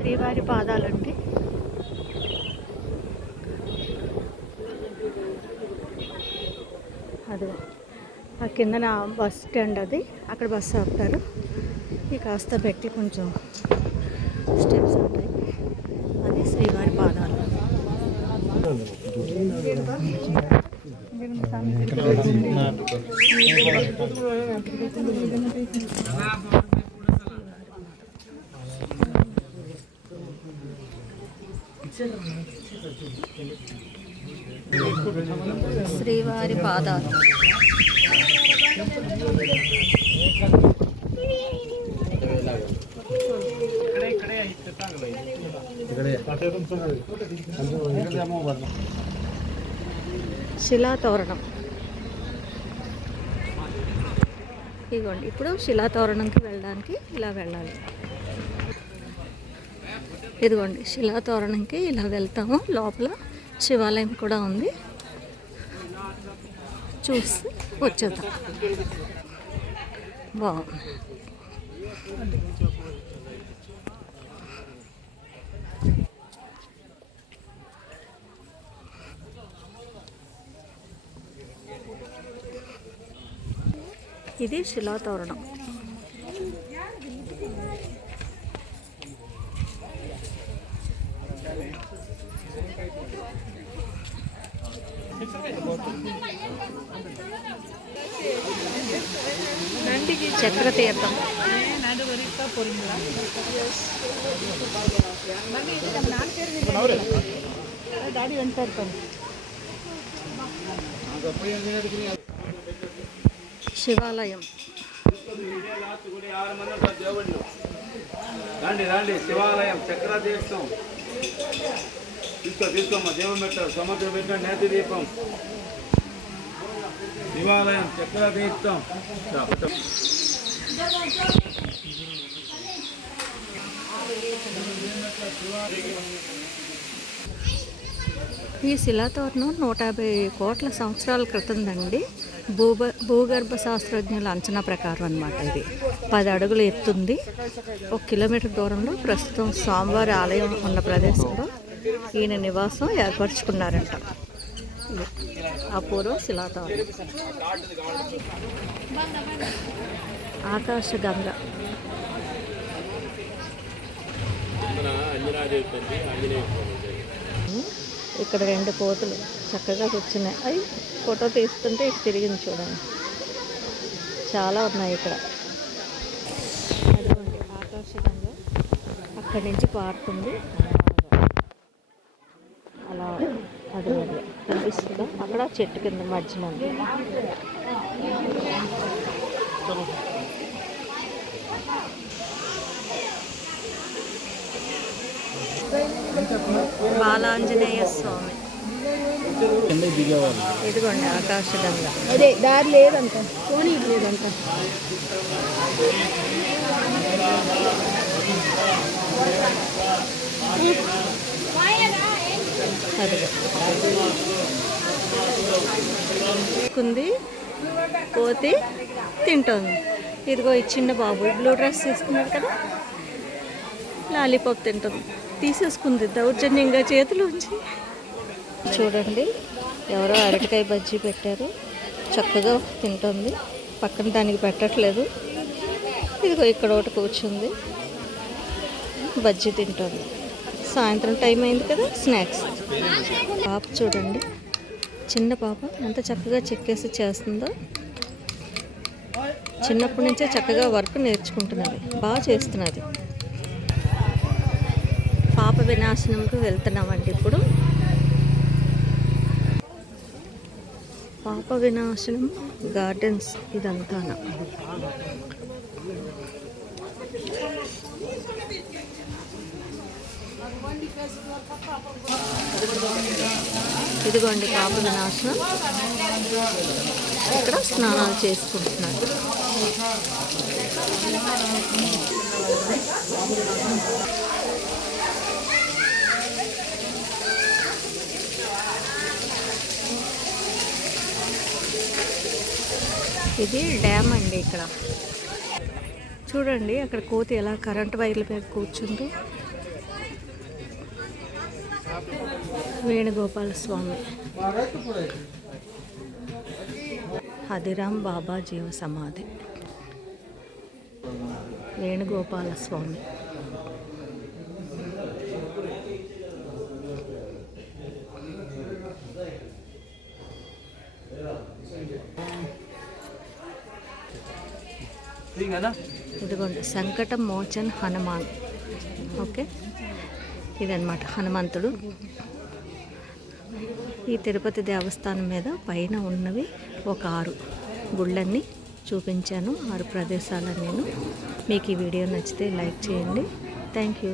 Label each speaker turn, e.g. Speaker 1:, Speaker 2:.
Speaker 1: శ్రీవారి పాదాలండి అది ఆ కిందన బస్ స్టాండ్ అది. అక్కడ బస్సు ఆపుతారు. ఈ కాస్త పెట్టి కొంచెం స్టెప్స్ ఉంటాయి అది శ్రీవారి పాదాలు. శ్రీవారి పాదాలు. శిలాతోరణం. ఇదిగోండి ఇప్పుడు శిలాతోరణంకి వెళ్ళడానికి ఇలా వెళ్ళాలి. ఇదిగోండి శిలాతోరణంకి ఇలా వెళ్తాము. లోపల శివాలయం కూడా ఉంది. చూసి వచ్చేద్దాం. బాగుంది. ఇది శిలాతోరణం. చక్ర తీర్థం శివాలయం.
Speaker 2: రండి రండి శివాలయం చక్రతీర్థం. తీసుకో తీసుకోమ్మా. దేవుని పెట్టారు సముద్రం పెట్టిన నేతి దీపం. శివాలయం చక్ర తీర్థం
Speaker 1: ఈ శిలాతోరణం నూట యాభై కోట్ల సంవత్సరాల క్రితందండి. భూభ భూగర్భ శాస్త్రజ్ఞుల అంచనా ప్రకారం అనమాట ఇది. పది అడుగులు ఎత్తుంది. ఒక కిలోమీటర్ దూరంలో ప్రస్తుతం స్వామివారి ఆలయం ఉన్న ప్రదేశంలో ఈయన నివాసం ఏర్పరచుకున్నారంట. ఇది అపూర్వ శిలాతోరణం ఆకాశగంగ ఇక్కడ రెండు కోతులు చక్కగా కూర్చున్నాయి. అవి ఫోటో తీస్తుంటే ఇటు తిరిగింది చూడండి. చాలా ఉన్నాయి ఇక్కడ. అదిగోండి ఆకాశగంగా అక్కడి నుంచి పారుతుంది. అదిగోండి కనిపిస్తుందా? అక్కడ చెట్టు కింద మధ్యలో ఉంది. బాలాంజనేయ స్వామి. ఇదిగోండి ఆకాశగంగ.
Speaker 3: అదే దారి లేదంట. పోనీ లేదంట.
Speaker 1: కుంది కోతి తింటుంది. ఇదిగో ఈ బాబు బ్లూ డ్రెస్ తీసుకున్నాడు కదా. లాలీపాప్ తింటుంది. తీసేసుకుంది దౌర్జన్యంగా చేతిలోంచి. చూడండి ఎవరో అరటికాయ బజ్జీ పెట్టారు. చక్కగా తింటుంది. పక్కన దానికి పెట్టట్లేదు. ఇదిగో ఇక్కడ ఒకటి కూర్చుంది. బజ్జీ తింటుంది. సాయంత్రం టైం అయింది కదా స్నాక్స్. పాప చూడండి చిన్న పాప ఎంత చక్కగా చెక్కేసి చేస్తుందో. చిన్నప్పటి నుంచే చక్కగా వర్క్ నేర్చుకుంటున్నది బాగా చేస్తున్నది. పాప వినాశనంకు వెళ్తున్నామండి ఇప్పుడు. పాప వినాశనం గార్డెన్స్ ఇదంతా ఇదిగోండి కాపుల నాశనం ఇక్కడ స్నానాలు చేసుకుంటున్నారు. ఇది డ్యామ్ అండి ఇక్కడ. చూడండి అక్కడ కోతి ఎలా కరెంట్ వైర్ల మీద కూర్చుందో. వేణుగోపాల స్వామి హదిరామ్ బాబా జీవ సమాధి వేణుగోపాల స్వామి ఇదిగోండి సంకట మోచన్ హనుమాన్. ఓకే? ఇదన్నమాట హనుమంతుడు. ఈ తిరుపతి దేవస్థానం మీద పైన ఉన్నవి ఒక ఆరు గుళ్ళన్నీ చూపించాను ఆరు ప్రదేశాలను నేను. మీకు ఈ వీడియో నచ్చితే లైక్ చేయండి. Thank you.